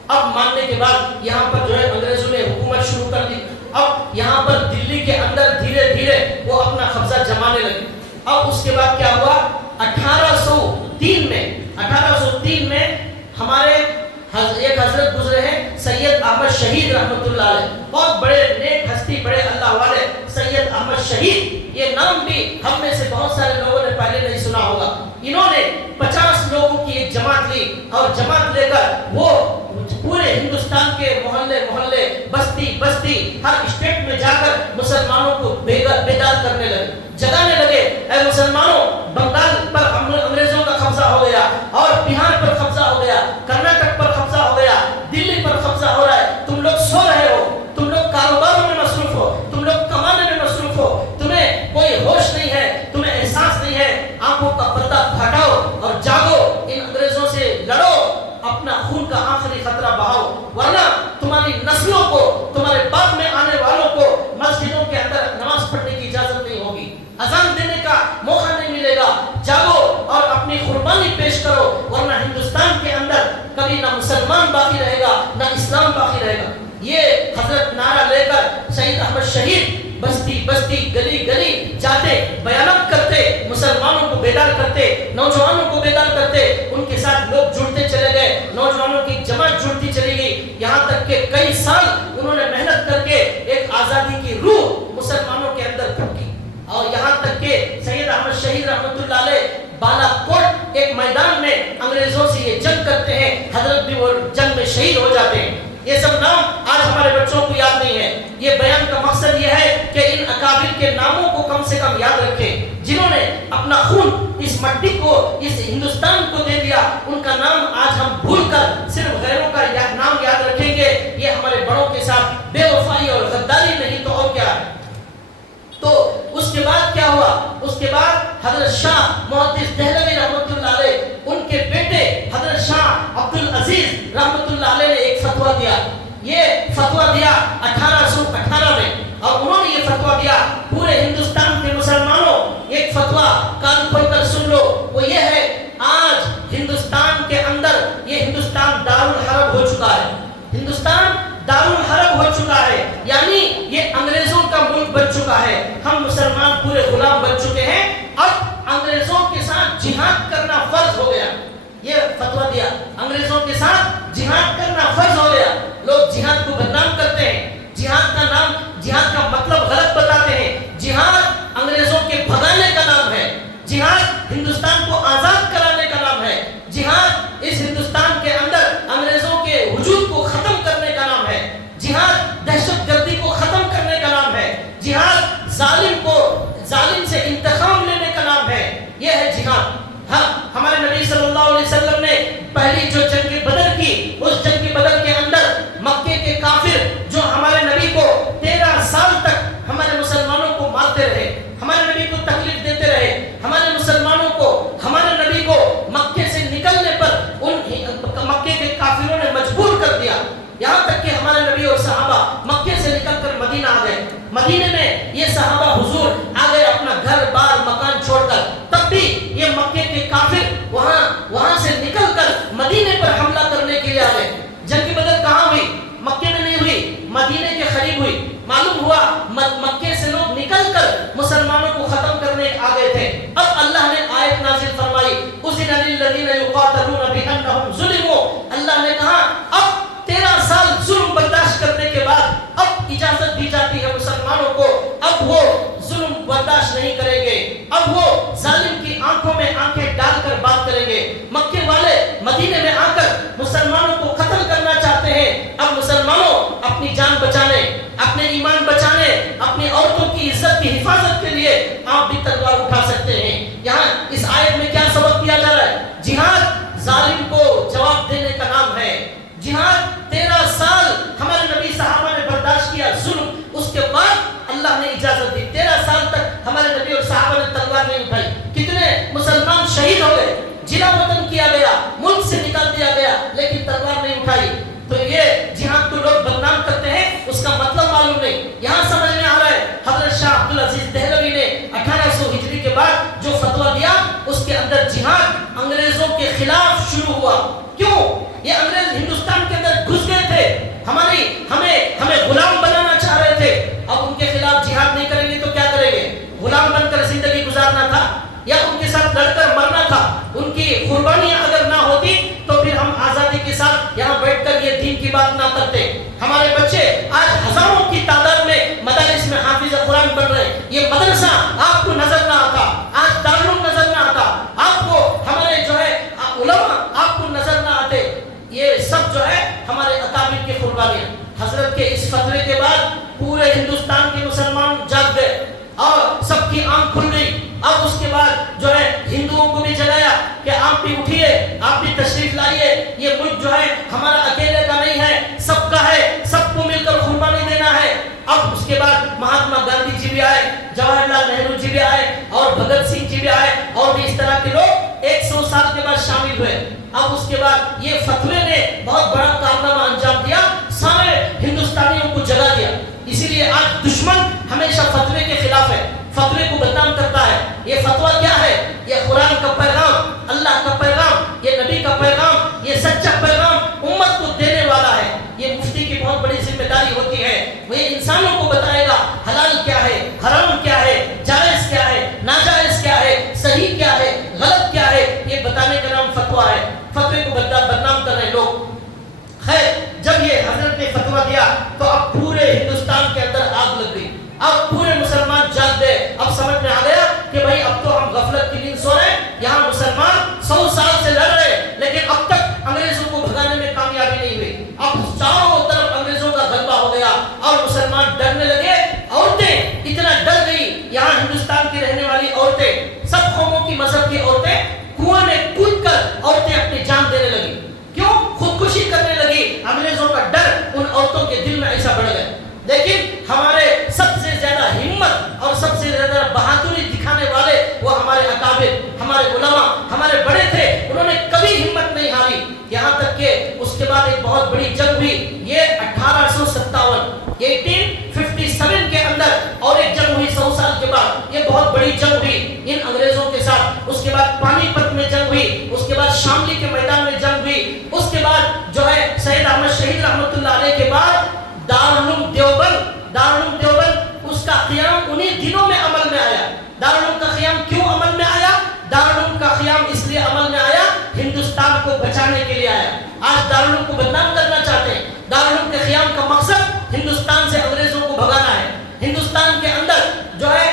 اب ماننے کے بعد یہاں پر جو ہے انگریزوں نے حکومت شروع کر دی۔ اب یہاں پر دلی کے اندر دھیرے دھیرے وہ اپنا قبضہ جمانے لگے۔ اب اس کے بعد کیا ہوا، 1803 میں ہمارے ایک حضرت گزرے ہیں سید احمد شہید رحمت اللہ علیہ، بہت بڑے نیک ہستی، بڑے اللہ والے سید احمد شہید، یہ نام بھی ہم میں سے بہت سارے لوگوں نے پہلے نہیں سنا ہوگا۔ انہوں نے 50 لوگوں کی ایک جماعت لی، اور جماعت لے کر وہ پورے ہندوستان کے محلے بستی ہر اسٹیٹ میں جا کر مسلمانوں کو بیدار کرنے لگے، جگانے لگے، اے مسلمانوں، بنگال پر انگریزوں کا قبضہ ہو گیا، اور بہار پر قبضہ ہو گیا، کرناٹک پر قبضہ ہو گیا، دلی پر قبضہ ہو رہا ہے، تم لوگ سو رہے ہو، تم لوگ کاروباروں میں مصروف ہو، تم لوگ کمانے میں مصروف ہو، تمہیں کوئی ہوش نہیں ہے، تمہیں احساس نہیں ہے، آنکھوں کا پردہ ورنہ تمہاری نسلوں کو, تمہارے بعد میں آنے والوں کو مسجدوں کے اندر نماز پڑھنے کی اجازت نہیں ہوگی, اذان دینے کا موقع نہیں ملے گا. جاگو اور اپنی قربانی پیش کرو, ورنہ ہندوستان کے اندر کبھی نہ مسلمان باقی رہے گا نہ اسلام باقی رہے گا. یہ حضرت نعرہ لے کر شہید احمد شہید بستی بستی گلی گلی جاتے, بیانات کرتے, مسلمانوں کو بیدار کرتے, نوجوانوں کو بیدار کرتے. ان کے ساتھ لوگ جڑتے چلے گئے, نوجوانوں کی جماعت جڑتی چلی گئی, یہاں تک کہ کئی سال انہوں نے محنت کر کے ایک آزادی کی روح مسلمانوں کے اندر پھونکی. اور یہاں تک کہ سید احمد شہید رحمۃ اللہ علیہ بالا کوٹ ایک میدان میں انگریزوں سے یہ جنگ کرتے ہیں, حضرت بھی وہ جنگ میں شہید ہو جاتے ہیں. یہ سب نام آج ہمارے بچوں کو یاد نہیں ہے. یہ بیان کا مقصد یہ ہے کہ ان اکابر کے ناموں کو کم سے کم یاد رکھیں, جنہوں نے اپنا خون اس مٹی کو, اس ہندوستان کو دے دیا. ان کا نام آج ہم بھول کر صرف غیروں کا نام یاد رکھیں گے. یہ ہمارے بڑوں کے ساتھ بے وفائی اور غداری نہیں تو اور کیا ہے. تو اس کے بعد کیا ہوا؟ اس کے بعد حضرت شاہ محدث دہلوی رحمۃ اللہ علیہ, ان کے بیٹے حضرت شاہ عبد العزیز رحمۃ اللہ علیہ نے ایک فتویٰ دیا. یہ فتویٰ دیا 1818 میں, اور انہوں نے یہ فتویٰ دیا پورے ہندوستان کے مسلمانوں, ایک فتویٰ کان کھول کر سن لو. وہ یہ ہے, آج ہندوستان کے اندر یہ ہندوستان دارالحرب ہو چکا ہے. ہندوستان دارالحرب ہو چکا ہے, یعنی یہ انگریزوں کا ملک بن چکا ہے. ہم مسلمان پورے غلام بن چکے ہیں. اب انگریزوں کے ساتھ جہاد کرنا فرض ہو گیا. یہ فتویٰ دیا, انگریزوں کے ساتھ جہاد کرنا فرض ہو گیا. لوگ جہاد کو بدنام کرتے ہیں, جہاد کا نام, جہاد کا مطلب غلط بتاتے ہیں. جہاد انگریزوں کے بھگانے کا نام ہے, جہاد ہندوستان کو آزاد کرانے کا نام ہے, جہاد اس ہندوستان کے اندر انگریزوں کے وجود کو ختم کرنے کا نام ہے, جہاد دہشت گردی کو ختم کرنے کا نام ہے, جہاد ظالم سے انتقام لینے کا نام ہے. یہ ہے جہاد. ہاں, ہمارے نبی صلی اللہ علیہ وسلم نے پہلی جو جنگ بدر کی, اس جنگ بدر کے اندر مکے کے کافر جو ہمارے نبی کو 13 سال تک ہمارے مسلمانوں کو مارتے رہے, ہمارے نبی کو تکلیف دیتے رہے, ہمارے مسلمانوں کو, ہمارے نبی کو مکے سے نکلنے پر ان مکے کے کافروں نے مجبور کر دیا. یہاں تک کہ ہمارے نبی اور صحابہ مکے سے نکل کر مدینہ آ گئے. مدینے میں یہ صحابہ حضور آ گئے اپنا گھر بار مکان چھوڑ کر, تب بھی یہ مکے کے کافر وہاں سے نکل کر مدینے پر حملہ کرنے کے لیے آ گئے. جنگ بدر کہاں ہوئی؟ مکے میں نہیں ہوئی, مدینے کے قریب ہوئی. معلوم ہوا مکے سے لوگ نکل کر مسلمانوں کو ختم کرنے آ گئے تھے. اب اللہ نے آیت نازل فرمائی, اذن للذین یقاتلون بانہم ظلموا. اللہ نے کہا اب 13 سال ظلم برداشت کرنے کے بعد اب اجازت دی جاتی ہے مسلمانوں کو, اب وہ ظلم برداشت نہیں کریں گے, اب وہ ظالم کی آنکھوں میں آنکھیں ڈال کر بات کریں گے. مکے والے مدینے میں آ کر مسلمانوں کو قتل کرنا چاہتے ہیں. اب مسلمانوں اپنی جان بچانے, اپنے ایمان بچانے, اپنی عورتوں کی عزت کی حفاظت کے لیے آپ بھی تلوار اٹھا سکتے ہیں. یہاں اس آیت میں کیا سبق دیا جا رہا ہے؟ جہاد ظالم کو جواب دینے کا نام ہے. جہاد 13 سال ہمارے نبی صحابہ نے برداشت کیا ظلم, اس کے بعد اللہ نے اجازت دی. 13 سال تک ہمارے نبی اور صحابہ نے تلوار نہیں اٹھائی. کتنے مسلمان شہید ہو گئے, جلا وطن کیا گیا, ملک سے نکال دیا گیا, لیکن تلوار نہیں اٹھائی. تو یہ جہاد کو لوگ بدنام کرتے ہیں, اس کا مطلب معلوم نہیں. یہاں سمجھ میں آ رہا ہے حضرت شاہ عبد العزیز دہلوی نے 1800 ہجری کے بعد جو فتویٰ دیا, اس کے اندر جہاد انگریزوں کے خلاف شروع ہوا. کیوں؟ یہ انگریز ہندوستان کے اندر گھس گئے تھے, ہمیں غلام بنانا چاہ رہے تھے. اب ان کے خلاف جہاد نہیں کریں گے تو کیا کریں گے؟ غلام بن کر زندگی گزارنا تھا یا ان کے ساتھ لڑ کر مرنا تھا؟ ان کی قربانیاں اگر نہ ہوتی تو پھر ہم آزادی کے ساتھ یہاں بیٹھ کر یہ دین کی بات نہ کرتے. ہمارے بچے آج ہزاروں کی تعداد میں مدارس میں حافظ قرآن بن رہے. یہ مدرسہ آپ کو نظر نہ آتا, آج دارالعلوم نظر نہ آتا, آپ کو ہمارے جو ہے علماء آپ کو نظر نہ آتے. یہ سب جو ہے ہمارے اکابر کی قربانیاں. حضرت کے اس فتوے کے بعد پورے ہندوستان کے مسلمان جاگ گئے اور سب کی آنکھ کھل گئی. اب اس کے بعد جو ہے ہندوؤں کو بھی جگایا کہ آپ بھی اٹھیے, آپ بھی تشریف لائیے, یہ ملک جو ہے ہمارا اکیلے کا نہیں ہے, سب کا ہے, سب کو مل کر قربانی دینا ہے. اب اس کے بعد مہاتما گاندھی جی بھی آئے, جواہر لال نہرو جی بھی آئے, اور بھگت سنگھ جی بھی آئے, اور بھی اس طرح کے لوگ 100 سال کے بعد شامل ہوئے. اب اس کے بعد یہ فتوے نے بہت بڑا کارنامہ انجام دیا. اللہ کا پیغام، یہ نبی کا پیغام، یہ سچا پیغام امت کو دینے والا ہے۔ یہ مفتی کی بہت بڑی ذمہ داری ہوتی ہے، وہ انسانوں کو بتائے گا حلال کیا ہے، حرام کیا ہے، جائز کیا ہے، ناجائز کیا ہے، صحیح کیا ہے، غلط کیا ہے۔ یہ بتانے کا نام فتویٰ ہے۔ فتوے کو بدنام کر رہے لوگ۔ خیر، جب یہ حضرت نے فتویٰ دیا تو اب پورے ہندوستان کے اندر آگ لگ گئی۔ اب پورے مسلمان جاگ گئے۔ اب سمجھ میں آ گیا کہ بھائی اب تو ہم غفلت کی نیند سو رہے ہیں۔ یہاں مسلمان 100 سال سے لڑ رہے ہیں لیکن اب تک انگریزوں کو بھگانے میں کامیابی نہیں ہوئی۔ اب چاروں طرف انگریزوں کا غلبہ ہو گیا اور مسلمان ڈرنے لگے۔ عورتیں اتنا ڈر گئی، یہاں ہندوستان کی رہنے والی عورتیں، سب قوموں کی مذہب کی عورتیں کنویں میں کود کر عورتیں اپنی جان دینے لگی۔ کیوں؟ خودکشی کرنے لگی۔ انگریزوں کا ڈر ان عورتوں کے دل میں ایسا بڑھ گیا۔ لیکن ہمارے سب سے زیادہ ہمت اور سب سے زیادہ بہادری دکھانے والے وہ ہمارے اکابر، ہمارے علماء، ہمارے بڑے تھے۔ انہوں نے کبھی ہمت نہیں ہاری، یہاں تک کہ اس کے بعد ایک بہت بڑی جنگ ہوئی۔ یہ 1857 کے اندر اور ایک جنگ ہوئی 100 سال کے بعد۔ یہ بہت بڑی جنگ ہوئی ان انگریزوں کے ساتھ۔ اس کے بعد پانی پت میں جنگ ہوئی، اس کے بعد شاملی کے میدان میں جنگ ہوئی۔ اس کے بعد جو ہے سید احمد شہید رحمۃ اللہ علیہ کے بعد دارالعلوم دیوبند اس کا قیام انہی دنوں میں عمل میں آیا۔ دارالعلوم کا قیام کیوں عمل میں آیا؟ دارالعلوم کا قیام اس لیے عمل میں آیا، ہندوستان کو بچانے کے لیے آیا۔ آج دارالعلوم کو بدنام کرنا چاہتے ہیں۔ دارالعلوم کے قیام کا مقصد ہندوستان سے انگریزوں کو بھگانا ہے، ہندوستان کے اندر جو ہے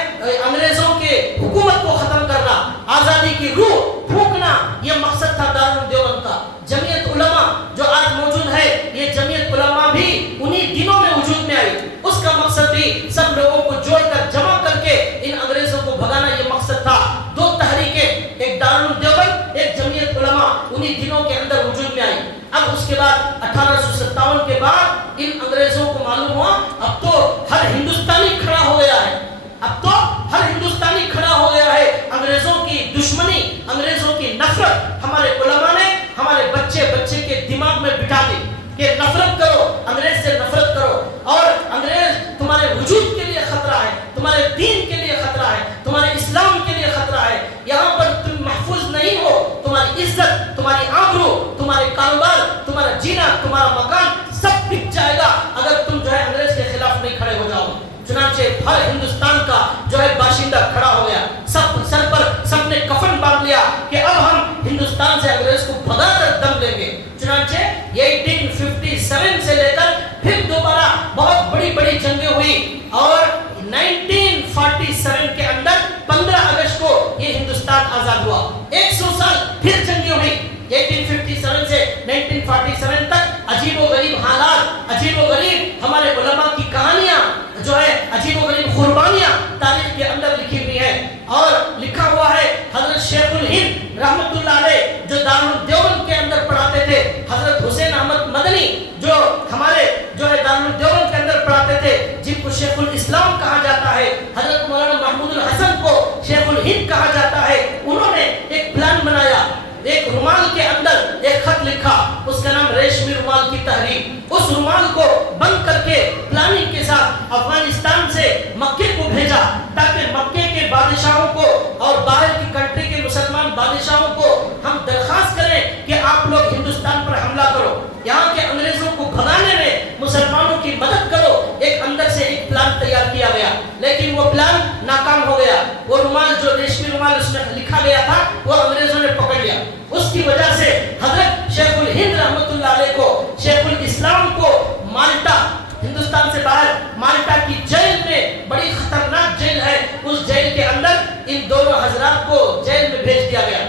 انگریزوں کے حکومت کو ختم کرنا، آزادی کی روح پھونکنا، یہ مقصد تھا دارالعلوم دیوبند کا۔ جمعیت علماء جو آج موجود ہے، یہ جمعیت علماء بھی انہی دنوں میں وجود میں آئی۔ اس کا مقصد بھی سب لوگوں کو جوڑ کر جمع کر کے ان انگریزوں کو بھگانا، یہ مقصد تھا۔ دو تحریکیں، ایک دارالعلوم دیوبند، ایک جمعیت علماء، انہی دنوں کے اندر وجود میں آئی۔ اب اس کے بعد 1857 کے بعد ان انگریزوں کو معلوم ہوا اب تو ہر ہندوستانی کھڑا ہو گیا ہے، اب تو ہر ہندوستانی کھڑا ہو گیا ہے۔ انگریزوں کی دشمنی، انگریزوں کی نفرت ہمارے علماء نے ہمارے بچے کے دماغ میں بٹھا دی کہ نفرت کرو، انگریز سے نفرت کرو، اور انگریز تمہارے وجود کے لیے خطرہ ہے، تمہارے دین کے لیے خطرہ ہے، تمہارے اسلام کے لیے خطرہ ہے۔ یہاں پر تم محفوظ نہیں ہو، تمہاری عزت، تمہاری آبرو، تمہارے کاروبار، تمہارا جینا، تمہارا مکان سب بک جائے گا اگر تم جو ہے انگریز کے خلاف نہیں کھڑے ہو جاؤ۔ چنانچہ ہر ہندوستان کا جو ہے باشندہ کھڑا ہو گیا، سب سر پر سب نے کفن باندھ لیا کہ اب ہم ہندوستان سے انگریز کو بھگا کر دم لیں گے۔ چنانچہ 1857 سے لے کر پھر دوبارہ بہت بڑی جنگیں ہوئی، اور 1947 کے اندر 15 اگست کو یہ ہندوستان آزاد ہوا۔ 100 سال پھر جنگیں ہوئی، 1857 سے 1947 تک۔ عجیب و غریب حالات، عجیب و غریب ہمارے علماء کی کہانیاں جو ہے، عجیب و غریب قربانیاں تاریخ کے اندر لکھی ہوئی ہیں، اور لکھا ہوا ہے حضرت شیخ الہند رحمۃ اللہ علیہ جو دارالعلوم دیوبند کے اندر پڑھاتے تھے، حضرت حسین احمد مدنی جو ہمارے جو ہے دارالعلوم دیوبند کے اندر پڑھاتے تھے، جن کو شیخ الاسلام کہا جاتا ہے، حضرت مولانا محمود الحسن کو شیخ الہند کہا جاتا ہے۔ انہوں نے ایک پلان بنایا، ایک رومال کے اندر ایک خط لکھا، اس کا نام ریشمی رومال کی تحریک۔ اس رومال کو بند کر کے پلاننگ کے ساتھ افغانستان سے مکے کو بھیجا، تاکہ مکے کے بادشاہوں کو اور باہر کی کنٹری کے مسلمان بادشاہوں کو ہم درخواست کریں کہ آپ لوگ ہندوستان پر حملہ کرو، یہاں کے انگریزوں کو بھگانے میں مسلمانوں کی مدد کرو۔ ایک اندر سے ایک پلان تیار کیا گیا، لیکن وہ پلان ناکام ہو گیا۔ وہ رومال جو ریشمی رومال اس میں لکھا گیا تھا وہ انگریزوں نے پکڑ لیا۔ اس کی وجہ سے حضرت شیخ الہند رحمۃ اللہ علیہ کو، شیخ الاسلام کو مالٹا، ہندوستان سے باہر مالٹا کی جیل میں، بڑی خطرناک جیل ہے، اس جیل کے اندر ان دونوں حضرات کو جیل میں بھیج دیا گیا،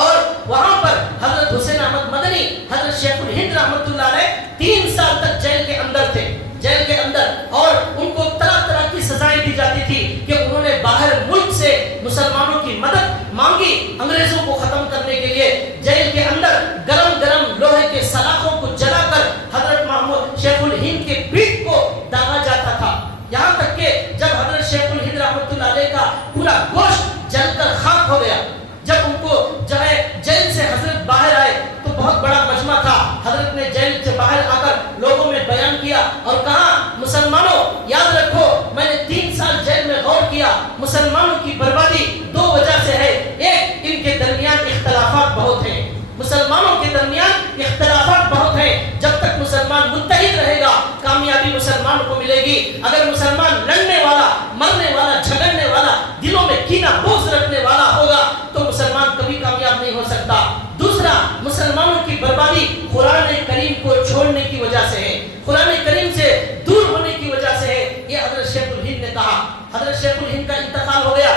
اور وہاں پر حضرت حسین احمد مدنی، حضرت شیخ الہند رحمۃ اللہ علیہ 3 سال تک جیل کے اندر تھے، جیل کے اندر، اور ان کو طرح طرح کی سزائیں دی جاتی تھی کہ انہوں نے باہر ملک سے مسلمانوں کی مدد مانگی انگریزوں کو ختم کرنے کے لیے۔ جیل کے اندر گرم گرم لوہے کے سلاخوں کو جلا کر حضرت محمود شیخ الہند کے پیٹھ کو داغا جاتا تھا، یہاں تک کہ جب حضرت شیخ الہند رحمۃ اللہ علیہ کا پورا گوشت جل کر خاک ہو گیا، جب ان کو جو ہے جیل سے حضرت باہر آئے تو بہت بڑا مجمع تھا، حضرت نے جیل سے باہر آ کر لوگوں میں بیان کیا اور کہا، مسلمانوں یاد رکھو میں نے 3 سال جیل میں غور کیا، مسلمانوں کی بربادی 2 وجہ سے ہے، ایک ان کے درمیان اختلافات مرنے والا, جھگڑنے والا, دلوں میں کینہ بغض رکھنے والا ہوگا تو مسلمان کبھی کامیاب نہیں ہو سکتا. دوسرا, مسلمانوں کی بربادی قرآن کریم کو چھوڑنے کی وجہ سے ہے, قرآن کریم سے دور ہونے کی وجہ سے ہے. یہ حضرت شیخ الہند نے کہا. حضرت شیخ الہند کا انتقال ہو گیا.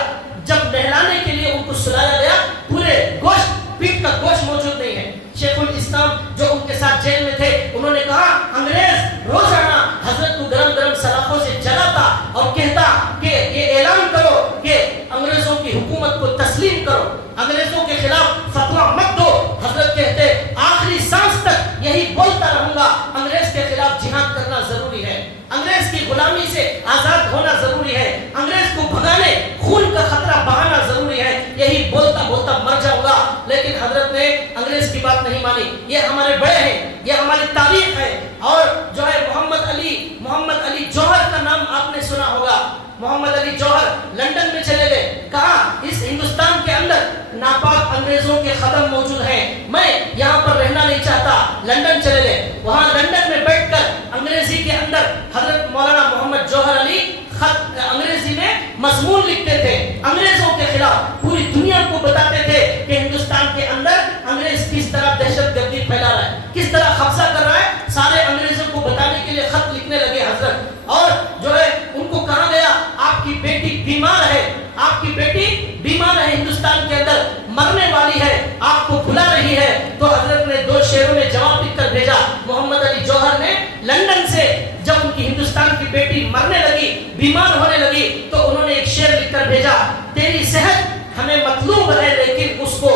جب نہلانے کے لیے ان کو سلایا گیا, پورے گوشت, پیٹ کا گوشت موجود نہیں ہے. شیخ الاسلام جو ان کے ساتھ جیل میں تھے, انہوں نے کہا انگریز روزانہ حضرت کو گرم گرم سلاخوں سے جلاتا اور کہتا کہ یہ اعلان کرو کہ انگریزوں کی حکومت کو تسلیم کرو, انگریزوں کے خلاف فتویٰ مت دو. حضرت کہتے آخری سانس تک یہی بولتا رہوں گا, انگریز کے خلاف جہاد کرنا ضروری ہے, انگریز کی غلامی سے آزاد ہونا ضروری ہے, انگریز کو بھگانے خون کا خطرہ بہانا ضروری ہے. یہی بولتا بولتا مر جاؤں گا. لیکن حضرت نے انگریز کی بات نہیں مانی. یہ ہمارے بڑے ہیں, یہ ہماری تاریخ ہے. اور جو ہے محمد علی جوہر کا نام آپ نے سنا ہوگا. محمد علی جوہر لندن میں چلے گئے, کہا اس ہندوستان کے اندر ناپاک انگریزوں کے قدم موجود ہیں, میں یہاں پر رہنا نہیں چاہتا. لندن چلے گئے, وہاں لندن میں بیٹھ کر انگریزی کے اندر حضرت مولانا محمد جوہر علی خط انگریزی میں مضمون لکھتے تھے, انگریزوں کے خلاف پوری دنیا کو بتاتے تھے کہ ہندوستان کے اندر انگریز کس طرح دہشت گردی پھیلا رہا ہے, کس طرح قبضہ کر رہا ہے. سارے انگریزوں کو بتانے کے لیے خط لکھنے لگے حضرت. اور جو ہے ان کو کہا گیا آپ کی بیٹی بیمار ہے, آپ کی بیٹی بیمار ہے, ہندوستان کے اندر مرنے والی ہے, آپ کو بلا رہی ہے. تو حضرت نے 2 شعروں میں جواب لکھ کر بھیجا. محمد علی جوہر نے لندن سے جب ان کی ہندوستان کی بیٹی مرنے لگی, بیمار ہونے لگی, تو انہوں نے ایک شعر لکھ کر بھیجا, تیری صحت ہمیں مطلوب ہے لیکن اس کو,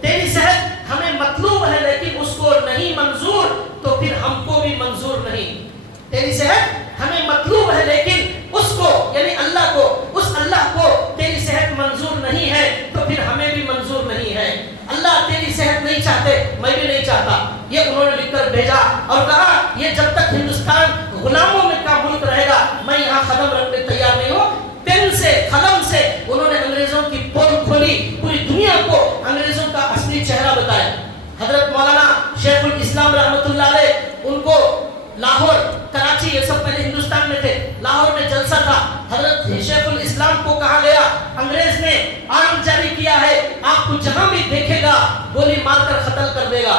تیری صحت ہمیں مطلوب ہے لیکن اس کو نہیں منظور, تو پھر ہم کو بھی منظور نہیں. تیری صحت ہمیں مطلوب ہے لیکن اس کو, یعنی اللہ کو, اس اللہ کو تیری صحت منظور نہیں ہے تو پھر ہمیں بھی منظور نہیں ہے. اللہ تیری صحت نہیں چاہتے, میں بھی نہیں چاہتا. یہ انہوں نے لکھ کر بھیجا اور کہا یہ جب تک ہندوستان غلاموں میں کا ملک رہے گا میں یہاں قدم رکھنے تیار نہیں ہوں. پین سے, قلم سے انہوں نے انگریزوں کی پول کھولی, پوری دنیا کو انگریزوں کا اصلی چہرہ بتایا. حضرت مولانا شیخ الاسلام رحمۃ اللہ علیہ, ان کو لاہور, کراچی, یہ سب پہلے ہندوستان میں تھے, لاہور میں جلسہ تھا. حضرت شیخ الاسلام کو کہا گیا انگریز نے آرم جاری کیا ہے, آپ کو جہاں بھی دیکھے گا گولی مار کر قتل کر دے گا.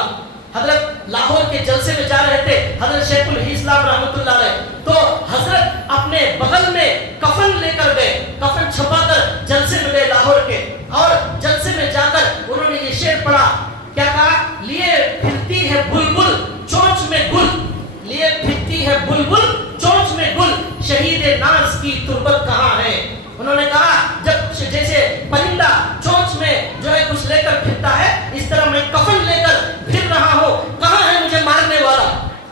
حضرت لاہور کے جلسے میں جا رہے تھے, حضرت شیخ الاسلام رحمۃ اللہ علیہ, تو حضرت اپنے بغل میں کفن لے کر گئے, کفن چھپا کر جلسے میں گئے لاہور کے, اور جلسے میں جا کر انہوں نے یہ شعر پڑھا. کیا کہا, لیے پھرتی ہے بلبل چونچ میں گل, لیے پھرتی ہے بلبل چونچ میں گل, شہید ناز کی تربت کہاں ہے. انہوں نے کہا جب جیسے پرندہ چونچ میں جو ہے کچھ لے کر پھرتا ہے, اس طرح میں کفن لے کر پھر رہا ہوں. کہاں ہے مجھے مارنے والا,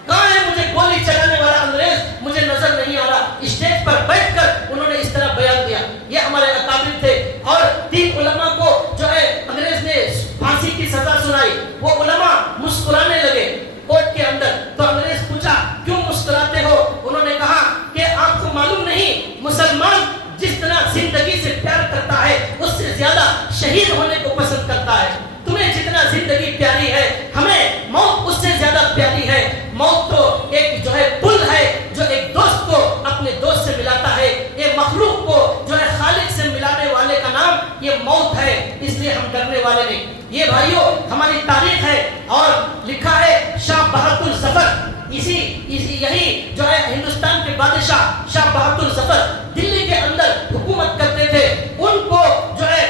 کہاں ہے مجھے گولی چلانے والا انگریز, مجھے نظر نہیں آ رہا. اسٹیج پر بیٹھ کر انہوں نے اس طرح بیان دیا. یہ ہمارے اکابر تھے. اور 3 علماء کو جو ہے انگریز نے پھانسی کی سزا سنائی, وہ علماء مسکرانے لگے کورٹ کے اندر. تو انگریز پوچھا کیوں مسکراتے ہو, انہوں نے کہا کہ آپ کو معلوم نہیں, مسلمان جس طرح زندگی سے پیار کرتا ہے اس سے زیادہ شہید ہونے کو پسند کرتا ہے. تمہیں جتنا زندگی پیاری ہے ہمیں موت اس سے زیادہ پیاری ہے. موت تو ایک جو ہے پل ہے جو ایک دوست کو اپنے دوست سے ملاتا ہے. یہ مخلوق کو جو ہے خالق سے ملانے والے کا نام یہ موت ہے, اس لیے ہم ڈرنے والے نہیں. یہ بھائیوں ہماری تاریخ ہے. اور لکھا ہے شاہ بہادر ظفر, یہی جو ہے ہندوستان کے بادشاہ شاہ بہادر ظفر دلی کے اندر حکومت کرتے تھے. ان کو جو ہے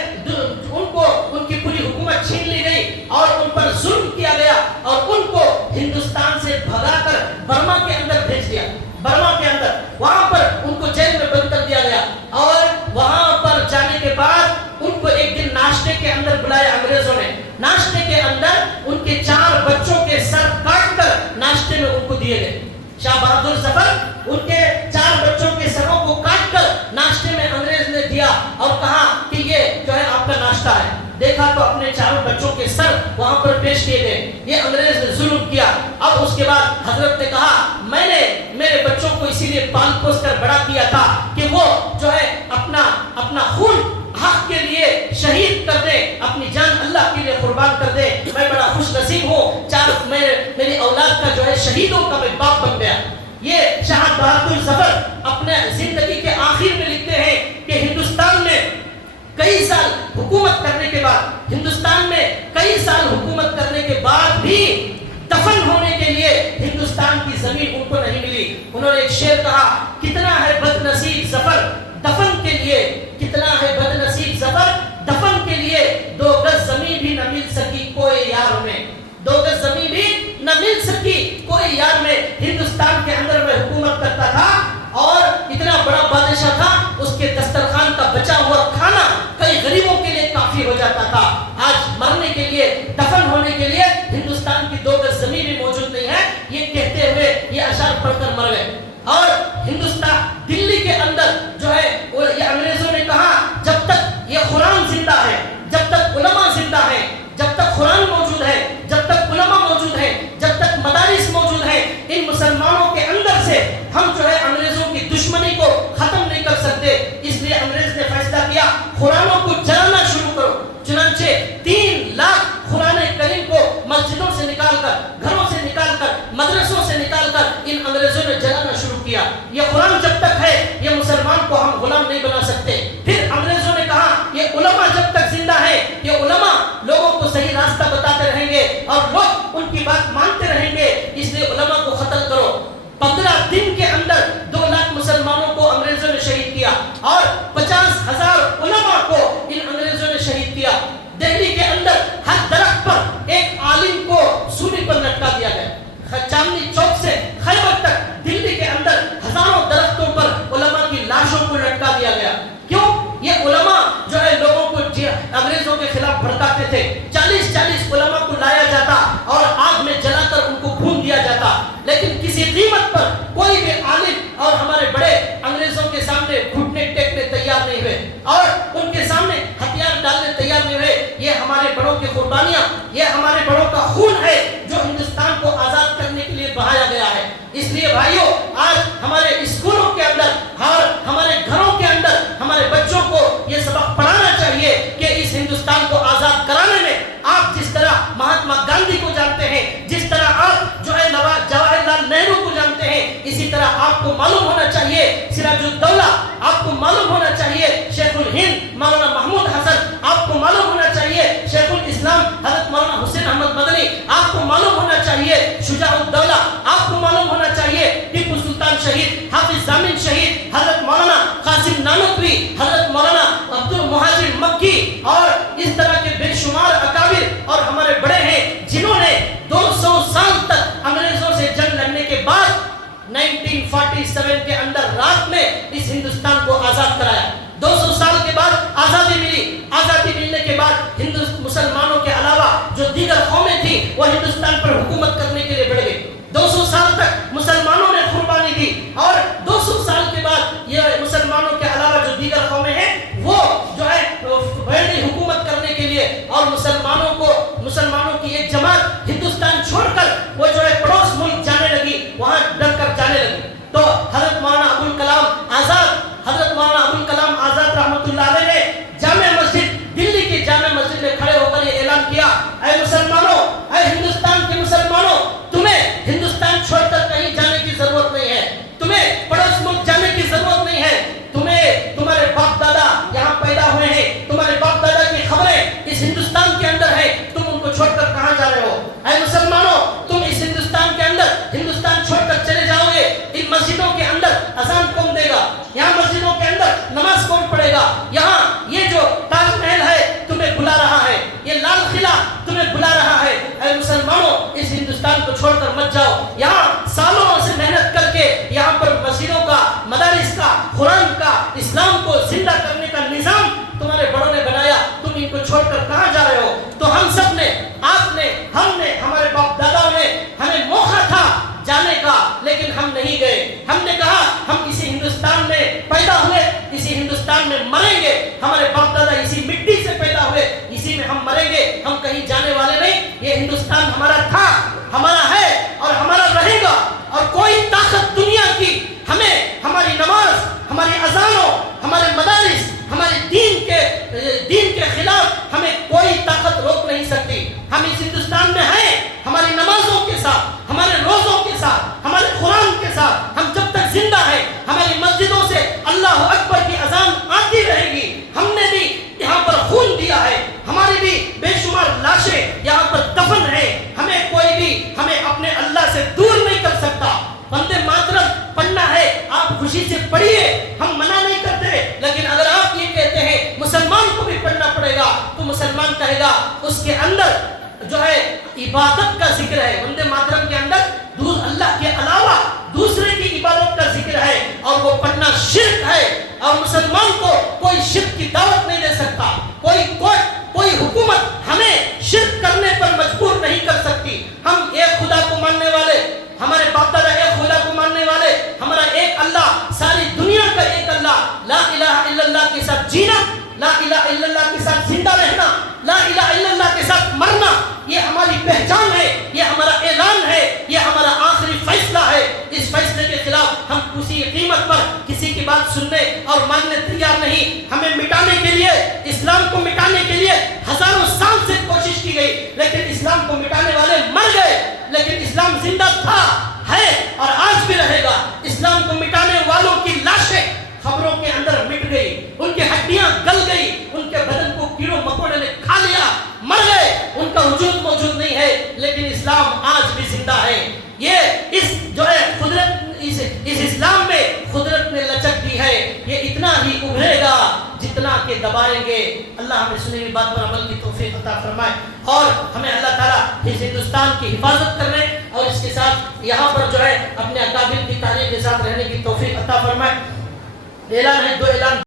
ان کی پوری حکومت چھین لی گئی اور ان پر ظلم کیا گیا, اور ان کو ہندوستان سے بھگا کر برما کے اندر بھیج دیا. برما کے اندر وہاں پر ان کو جیل میں بند کر دیا گیا. اور وہاں پر جانے کے بعد ان کو ایک دن ناشتے کے اندر بلایا انگریزوں نے. ناشتے کے اندر ان کے 4 بچوں کے سر کاٹ کر ناشتے میں ان کو دیے گئے. شاہ بہادر ظفر ان کے 4 بچوں کے سروں کو کاٹ کر ناشتے میں انگریز نے دیا اور کہا کہ یہ جو ہے آپ کا ناشتہ ہے. دیکھا تو اپنے 4 بچوں کے سر وہاں پر پیش کیے گئے. یہ انگریز نے ظلم کیا. اب اس کے بعد حضرت نے کہا میں نے میرے بچوں کو اسی لیے پال پوس کر بڑا کیا تھا کہ وہ جو ہے اپنا خون حق کے لیے شہید کر دے, اپنی جان اللہ کے لیے قربان کر دے. میں بڑا خوش نصیب ہوں, 4 میری اولاد کا جو ہے شہیدوں کا میں باپ بن گیا. یہ شاہ بہادر ظفر اپنے زندگی کے آخر میں لکھتے ہیں کئی سال حکومت کرنے کے بعد، ہندوستان میں کئی سال حکومت کرنے کے بعد بھی دفن ہونے کے لیے ہندوستان کی زمین ان کو نہیں ملی۔ انہوں نے ایک شعر کہا، کتنا ہے بد نصیب ظفر دفن کے لیے، کتنا ہے بد نصیب ظفر دفن کے لیے، 2 گز زمین بھی نہ مل سکی کوئی یار میں، 2 گز زمین بھی نہ مل سکی کوئی یار میں۔ ہندوستان کے اندر میں حکومت کرتا تھا اور اتنا بڑا بادشاہ تھا، اس کے دسترخوان کا بچا ہوا کھانا کئی غریبوں کے لیے کافی ہو جاتا تھا۔ آج مرنے کے لیے، دفن ہونے کے لیے ہندوستان کی 2 گز زمین بھی موجود نہیں ہے، یہ کہتے ہوئے یہ اشعار پڑھ کر مر گئے۔ اور ہندوستان، دلی کے اندر جو ہے یہ انگریزوں نے کہا جب تک یہ قرآن زندہ ہے، جب تک علماء زندہ ہیں، جب تک قرآن موجود ہے، جب تک علماء موجود ہیں، جب تک مدارس موجود ہیں، ان مسلمانوں کے اندر سے ہم جو ہے انگریزوں کی دشمنی کو ختم نہیں کر سکتے۔ اس لیے انگریز نے فیصلہ کیا قرآنوں کو جلانا شروع کرو۔ چنانچہ 3 لاکھ قرآن کریم کو مسجدوں سے نکال کر، گھروں سے نکال کر، مدرسوں سے نکال کر ان انگریزوں نے جلانا شروع کیا۔ یہ قرآن جب تک ہے یہ مسلمان کو ہم غلام نہیں بنا سکتے۔ پھر انگریزوں نے کہا یہ علماء جب تک زندہ ہے، یہ علماء لوگوں کو صحیح راستہ بتاتے رہیں گے اور لوگ ان کی بات مانتے رہیں گے، اس لیے علماء کو قتل کرو۔ 15 دن کے اندر 2 لاکھ مسلمانوں کو انگریزوں نے شہید کیا اور 50,000 علماء کو ان انگریزوں نے شہید کیا۔ دہلی کے اندر ہر درخت پر ایک عالم کو سولی پر لٹکا دیا گیا۔ چاندنی چوک سے خیبر تک دلی کے اندر ہزاروں درختوں پر علماء کی لاشوں کو لٹکا دیا گیا۔ کیوں؟ یہ علماء جو ہے لوگوں کو انگریزوں کے خلاف بھڑکاتے تھے۔ 40 علماء کو لایا جاتا اور آگ میں جلا کر ان کو بھون دیا جاتا، لیکن کسی قیمت پر کوئی بھی عالم اور ہمارے بڑے انگریزوں کے سامنے گھٹنے ٹیکنے تیار نہیں ہوئے اور ان کے سامنے ہتھیار ڈالنے تیار نہیں ہوئے۔ یہ ہمارے بڑوں کی قربانیاں، یہ ہمارے بڑوں کا خون ہے جو ہندوستان کو آزاد کرنے کے لیے بہایا گیا ہے۔ اس لیے بھائیوں، آج ہمارے اسکولوں کے اندر اور ہمارے گھروں کے اندر ہمارے بچوں کو یہ سبق پڑھانا چاہیے کہ اس ہندوستان کو آزاد کرانے میں آپ جس طرح مہاتما گاندھی کو جانتے ہیں، جس طرح آپ جو ہے جواہر لال نہرو کو جانتے ہیں، اسی طرح آپ کو معلوم ہونا چاہیے سراج الدولہ، آپ کو معلوم ہونا چاہیے شیخ الہند مولانا محمود حسن، آپ کو معلوم ہونا چاہیے شیخ الاسلام حضرت مولانا حسین احمد مدنی، آپ کو معلوم ہونا چاہیے شجاع الدولہ، آپ کو معلوم ہونا چاہیے ٹیپو سلطان شہید، حافظ ضامن شہید، حضرت مولانا قاسم نانوتوی، حضرت مولانا عبد المہاجر مکی اور اس طرح کے بے شمار اکابر اور ہمارے بڑے ہیں جنہوں نے 200 سال تک انگریزوں سے جنگ لڑنے کے بعد 1947 کے اندر رات میں اس ہندوستان کو آزاد کرایا۔ 200 سال کے بعد آزادی ملی۔ آزادی ملنے کے بعد مسلمانوں کے علاوہ جو دیگر قومیں تھیں وہ ہندوستان پر حکومت کرنے کے لیے بڑھ گئی۔ 200 سال تک مسلمانوں نے قربانی دی اور 200 سال کے بعد یہ مسلمانوں کے علاوہ جو دیگر قومیں ہیں وہ جو ہے بڑی حکومت کرنے کے لیے اور مسلمانوں کی ایک جماعت ہندوستان چھوڑ کر وہ جو ہے پڑوس ملک جانے لگی، وہاں ڈر کر جانے لگی۔ تو حضرت مولانا ابوالکلام آزاد رحمۃ اللہ علیہ نے جامع مسجد، دلی کی جامع مسجد میں کھڑے ہو کر یہ اعلان کیا، اے مسلمانوں، اے ہندوستان کے مسلمانوں، تمہیں ہندوستان چھوڑ کر کہیں جانے کی ضرورت نہیں ہے، تمہیں پڑوس ملک جانے کی ضرورت نہیں ہے، تمہارے باپ دادا یہاں پیدا ہوئے ہیں، تمہارے باپ دادا کی خبریں اس ہندوستان کے اندر ہیں، تم ان کو چھوڑ کر کہاں جا رہے ہو؟ اے مسلمانوں، تم اس ہندوستان کے اندر ہندوستان چھوڑ کر چلے جاؤ گے، ان مسجدوں کے اندر اذان کون دے گا؟ یہاں مسجدوں کے اندر نماز کون پڑھے گا؟ یہاں یہ جو تاج محل ہے تمہیں بلا رہا ہے، یہ لال قلعہ تمہیں بلا رہا ہے۔ اے مسلمانوں، اس ہندوستان کو چھوڑ کر مت جاؤ، یہاں سالوں سے محنت کر کے یہاں پر مسجدوں کا، مدارس کا، قرآن کا، اسلام کو زندہ کرنے کا نظام تمہارے بڑوں نے بنایا، تم ان کو چھوڑ کر کہاں جا رہے ہو؟ تو ہم سب نے، آپ نے، ہم نے، ہمارے باپ دادا نے، ہمیں موقع تھا جانے کا لیکن ہم نہیں گئے۔ ہم نے کہا ہم اسی ہندوستان میں پیدا ہوئے، اسی ہندوستان میں مریں گے، ہمارے باپ دادا اسی مٹی سے پیدا ہوئے، اسی میں ہم مریں گے، ہم کہیں جانے والے نہیں۔ یہ ہندوستان ہمارا تھا، ہمارا ہے اور ہمارا رہے گا، اور کوئی طاقت دنیا کی ہمیں ہماری نماز، ہماری اذانوں، ہمارے مدارس، ہمارے دین کے خلاف ہمیں کوئی طاقت روک نہیں سکتی۔ ہم اس ہندوستان میں ہیں، ہماری نمازوں کے ساتھ، ہمارے روزوں کے ساتھ، ہمارے قرآن کے ساتھ، ہم جب تک زندہ ہیں ہماری مسجدوں سے اللہ اکبر کی اذان آتی رہے گی۔ ہم نے بھی جو ہے عبادت کا ذکر ہے، وندے ماترم کے اندر اللہ کے علاوہ دوسرے کی عبادت کا ذکر ہے، اور وہ پڑھنا شرک ہے، اور مسلمان کو کوئی شرک کی دعوت نہیں دے سکتا، کوئی حکومت ہمیں شرک کرنے پر مجبور نہیں کر سکتی۔ ہم ایک خدا کو ماننے والے، ہمارے باپ دادا ایک خدا کو ماننے والے، ہمارا ایک اللہ، ساری دنیا کا ایک اللہ، لا الہ الا اللہ کے ساتھ جینا، لا الہ الا اللہ کے ساتھ زندہ رہنا، لا الہ الا اللہ کے ساتھ مرنا، یہ ہماری پہچان ہے، یہ ہمارا اعلان ہے، یہ ہمارا آخری فیصلہ ہے۔ اس فیصلے کے خلاف ہم کسی قیمت پر کسی کی بات سننے اور ماننے تیار نہیں۔ ہمیں مٹانے کے لیے، اسلام کو مٹانے کے لیے ہزاروں سال سے کوشش کی گئی، لیکن اسلام کو مٹانے والے مر گئے، لیکن اسلام زندہ تھا، ہے اور آج بھی رہے گا۔ اسلام کو مٹانے والوں کی لاشیں خبروں کے اندر مٹ گئی، ان کی ہڈیاں گل گئی، ان کے بدن کو کیڑوں مکوڑے نے کھا لیا، مر گئے، ان کا وجود موجود نہیں ہے، لیکن اسلام آج بھی زندہ ہے۔ یہ اس جو ہے قدرت، اس اسلام میں قدرت نے لچک دی ہے، یہ اتنا ہی ابھرے گا جتنا کہ دبائیں گے۔ اللہ ہمیں سنی ہوئی بات پر عمل کی توفیق عطا فرمائے، اور ہمیں اللہ تعالیٰ اس ہندوستان کی حفاظت کرنے اور اس کے ساتھ یہاں پر جو ہے اپنے اکابر کی تعلیم کے ساتھ رہنے کی توفیق عطا فرمائے۔ اعلان ہے، دو اعلان